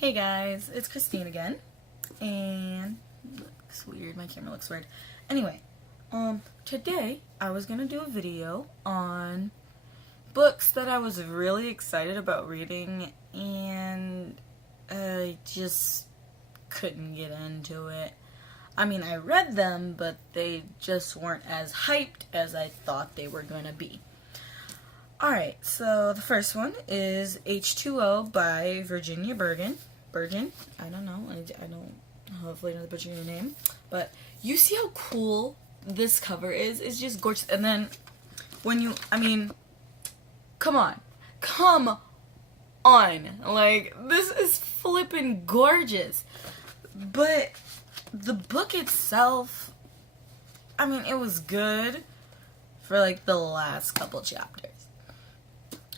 Hey guys, it's Christine again, and looks weird. My camera looks weird. Anyway, today I was gonna do a video on books that I was really excited about reading, and I just couldn't get into it. I mean, I read them, but they just weren't as hyped as I thought they were gonna be. Alright, so the first one is H2O by Virginia Bergen. I don't know. I don't hopefully not butcher your name. But you see how cool this cover is? It's just gorgeous. And then when you, come on. Like, this is flippin' gorgeous. But the book itself, it was good for like the last couple chapters.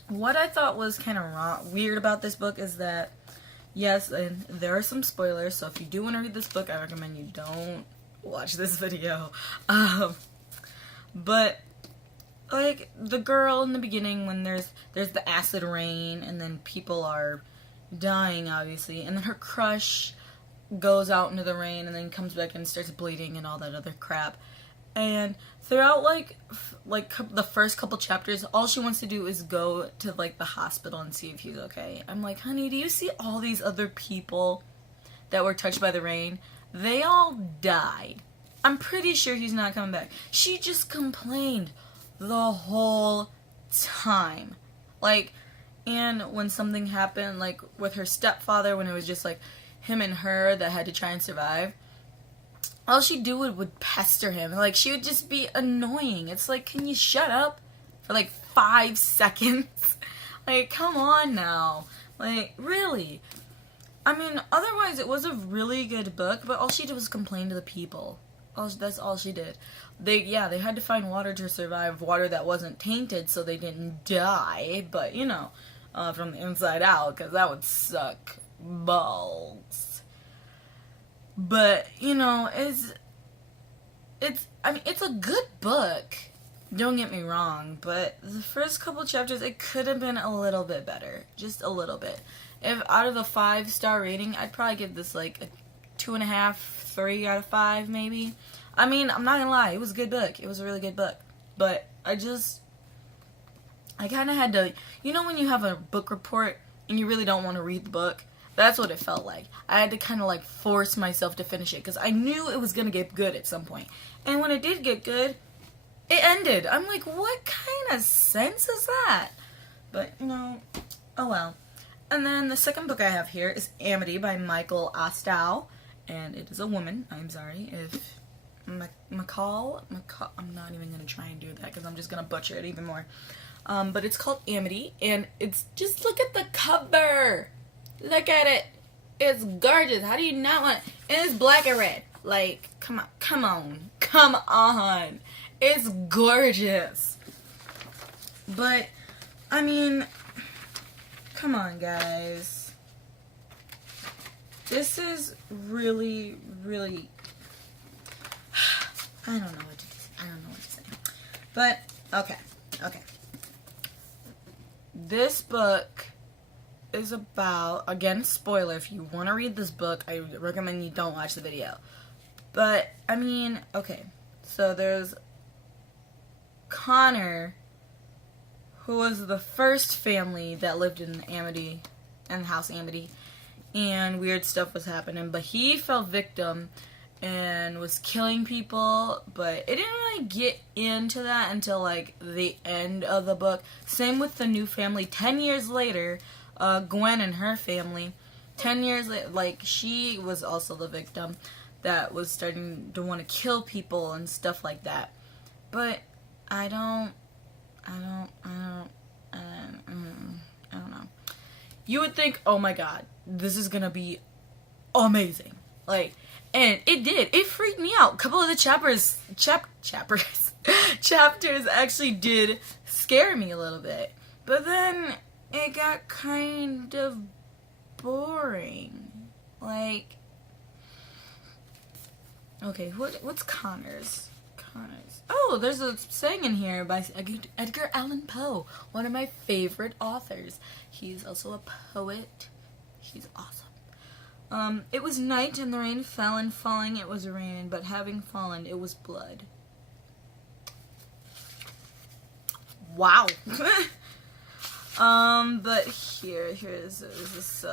What I thought was kind of weird about this book is that, yes, and there are some spoilers, so if you do want to read this book, I recommend you don't watch this video. But, like, the girl in the beginning, when there's the acid rain, and then people are dying, obviously, and then her crush goes out into the rain, and then comes back and starts bleeding and all that other crap. And throughout, like the first couple chapters, all she wants to do is go to, like, the hospital and see if he's okay. I'm like, honey, do you see all these other people that were touched by the rain? They all died. I'm pretty sure he's not coming back. She just complained the whole time. Like, and when something happened, like, with her stepfather, when it was just, like, him and her that had to try and survive, all she'd do would pester him. Like, she would just be annoying. It's like, can you shut up for like 5 seconds? Like, come on now. Like, really. Otherwise it was a really good book, but all she did was complain to the people. That's all she did. They had to find water to survive, water that wasn't tainted so they didn't die, but, from the inside out, because that would suck balls. But, it's a good book. Don't get me wrong, but the first couple chapters, it could have been a little bit better. Just a little bit. If out of a 5-star rating, I'd probably give this like a 2.5, 3 out of 5 maybe. I'm not gonna lie, it was a good book. It was a really good book. But I kind of had to, when you have a book report and you really don't want to read the book? That's what it felt like. I had to kind of like force myself to finish it because I knew it was going to get good at some point. And when it did get good, it ended. I'm like, what kind of sense is that? But, oh well. And then the second book I have here is Amity by Michael Ostow. And it is a woman. I'm sorry if McCall, I'm not even going to try and do that because I'm just going to butcher it even more. But it's called Amity. And it's just, look at the cover. Look at it. It's gorgeous. How do you not want it? And it's black and red. Like, come on. It's gorgeous. But, come on, guys. This is really, really, I don't know what to say. But, okay. This book is about, again, spoiler, if you want to read this book, I recommend you don't watch the video. But, okay, so there's Connor, who was the first family that lived in Amity, in House Amity, and weird stuff was happening, but he fell victim and was killing people, but it didn't really get into that until, like, the end of the book. Same with the new family. 10 years later, Gwen and her family, 10 years later, like, she was also the victim that was starting to want to kill people and stuff like that. But I don't know. You would think, oh my god, this is gonna be amazing. Like, and it did. It freaked me out. A couple of the chapters actually did scare me a little bit. But then it got kind of boring. Like, okay, what's Connor's? Oh, there's a saying in here by Edgar Allan Poe, one of my favorite authors. He's also a poet. He's awesome. It was night and the rain fell, and falling it was rain, but having fallen it was blood. Wow. But here's this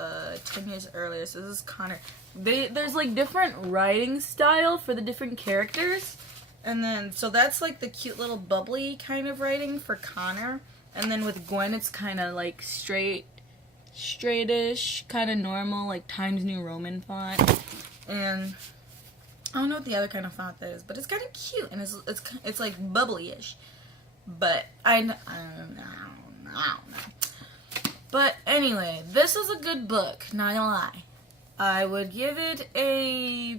10 years earlier. So this is Connor. There's like different writing style for the different characters, and then so that's like the cute little bubbly kind of writing for Connor, and then with Gwen it's kind of like straightish, kind of normal, like Times New Roman font, and I don't know what the other kind of font that is, but it's kind of cute and it's like bubbly-ish. But I don't know. But anyway, this is a good book, not gonna lie. I would give it a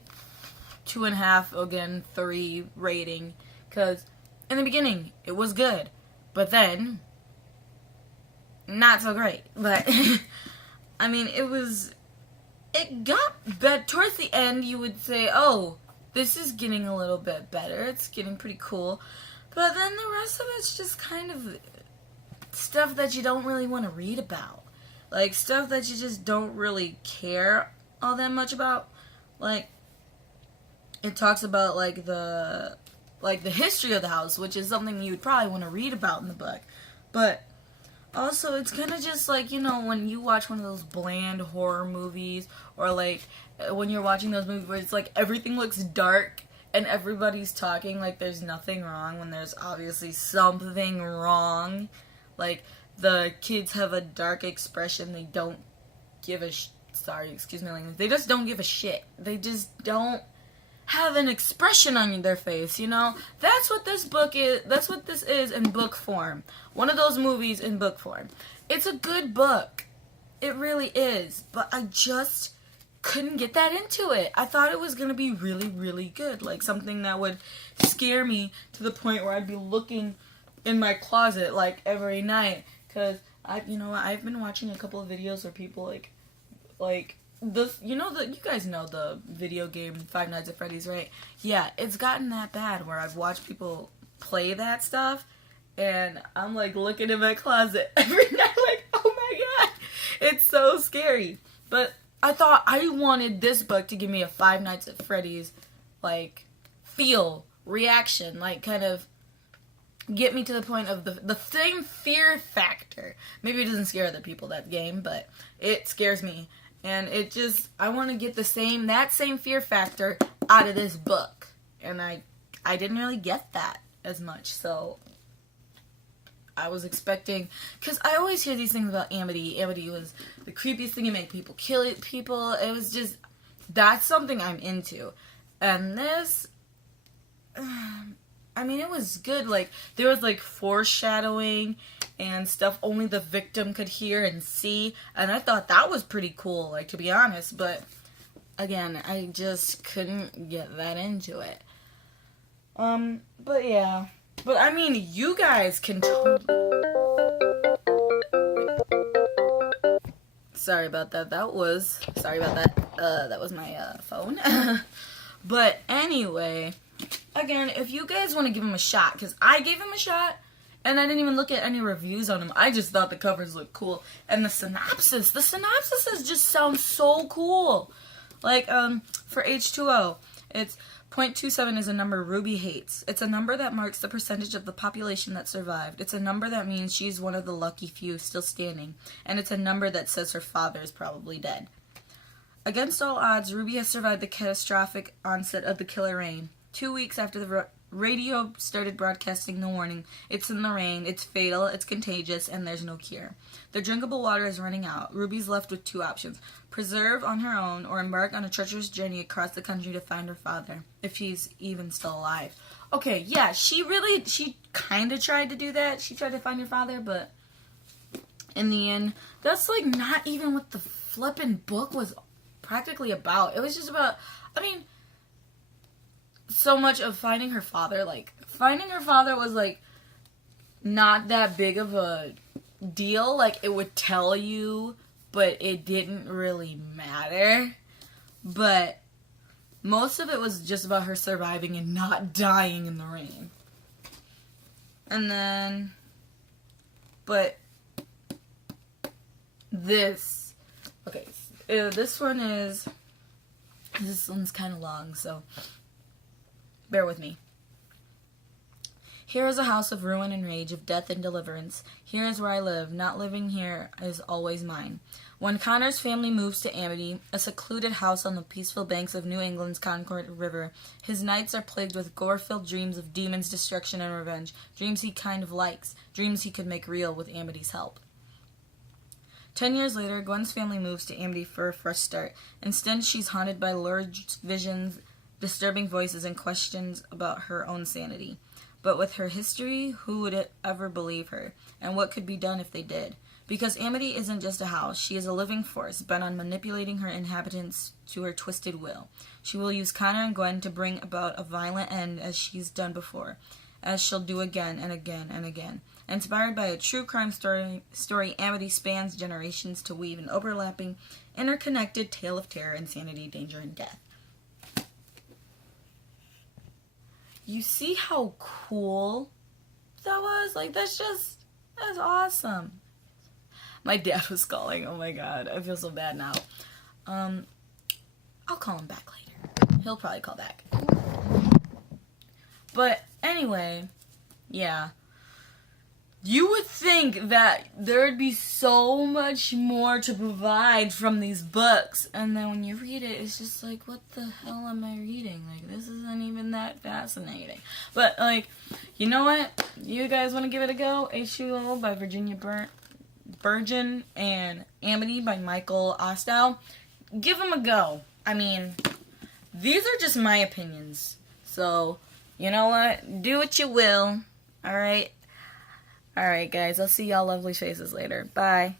2.5, again 3 rating, because in the beginning it was good, but then not so great. But I mean, it got better towards the end. You would say, oh, this is getting a little bit better, it's getting pretty cool. But then the rest of it's just kind of stuff that you don't really want to read about. Like, stuff that you just don't really care all that much about. Like, it talks about, like, the history of the house, which is something you would probably want to read about in the book. But also, it's kind of just like, you know, when you watch one of those bland horror movies, or, like, when you're watching those movies where it's, like, everything looks dark, and everybody's talking like there's nothing wrong when there's obviously something wrong. Like, the kids have a dark expression. They don't give a sorry, excuse my language. They just don't give a shit. They just don't have an expression on their face, you know? That's what this book is. That's what this is in book form. One of those movies in book form. It's a good book. It really is. But I just couldn't get that into it. I thought it was going to be really, really good. Like, something that would scare me to the point where I'd be looking in my closet, like, every night. Because, you know, I've been watching a couple of videos where people, like, this, you know, you guys know the video game Five Nights at Freddy's, right? Yeah, it's gotten that bad where I've watched people play that stuff, and I'm, like, looking in my closet every night, like, oh my god, it's so scary. But I thought I wanted this book to give me a Five Nights at Freddy's, like, feel, reaction, like, kind of get me to the point of the same fear factor. Maybe it doesn't scare other people, that game, but it scares me. And it just, I want to get that same fear factor out of this book. And I didn't really get that as much, so I was expecting, because I always hear these things about Amity. Amity was the creepiest thing to make people kill people. It was just, that's something I'm into. And this, I mean, it was good. Like, there was, like, foreshadowing and stuff only the victim could hear and see. And I thought that was pretty cool, like, to be honest. But, again, I just couldn't get that into it. But yeah. But, I mean, you guys can Sorry about that. Sorry about that. That was my, phone. But, anyway, again, if you guys want to give him a shot, because I gave him a shot, and I didn't even look at any reviews on him. I just thought the covers looked cool. And the synopsis just sounds so cool. Like, for H2O, it's 0.27 is a number Ruby hates. It's a number that marks the percentage of the population that survived. It's a number that means she's one of the lucky few still standing. And it's a number that says her father is probably dead. Against all odds, Ruby has survived the catastrophic onset of the killer rain. 2 weeks after the radio started broadcasting the warning, it's in the rain, it's fatal, it's contagious, and there's no cure. The drinkable water is running out. Ruby's left with 2 options: preserve on her own, or embark on a treacherous journey across the country to find her father, if he's even still alive. Okay, yeah, she kind of tried to do that. She tried to find her father, but in the end, that's, like, not even what the flippin' book was practically about. It was just about, I mean, so much of finding her father. Like, finding her father was, like, not that big of a deal. Like, it would tell you, but it didn't really matter. But most of it was just about her surviving and not dying in the rain. And then, but this, okay, this one is This one's kind of long, so bear with me. Here is a house of ruin and rage, of death and deliverance. Here is where I live. Not living here is always mine. When Connor's family moves to Amity, a secluded house on the peaceful banks of New England's Concord River, his nights are plagued with gore-filled dreams of demons, destruction, and revenge. Dreams he kind of likes. Dreams he could make real with Amity's help. 10 years later, Gwen's family moves to Amity for a fresh start. Instead, she's haunted by lurid visions, disturbing voices, and questions about her own sanity. But with her history, who would ever believe her? And what could be done if they did? Because Amity isn't just a house, she is a living force, bent on manipulating her inhabitants to her twisted will. She will use Connor and Gwen to bring about a violent end as she's done before, as she'll do again and again and again. Inspired by a true crime story, Amity spans generations to weave an overlapping, interconnected tale of terror, insanity, danger, and death. You see how cool that was? Like, that's awesome. My dad was calling. Oh my god, I feel so bad now. I'll call him back later. He'll probably call back. But anyway, yeah. You would think that there'd be so much more to provide from these books, and then when you read it, it's just like, what the hell am I reading? Like, this isn't even that fascinating. But, like, you know what? You guys want to give it a go? H2O by Virginia Burgeon and Amity by Michael Ostow. Give them a go. I mean, these are just my opinions. So, you know what? Do what you will. Alright? Alright, guys. I'll see y'all lovely faces later. Bye.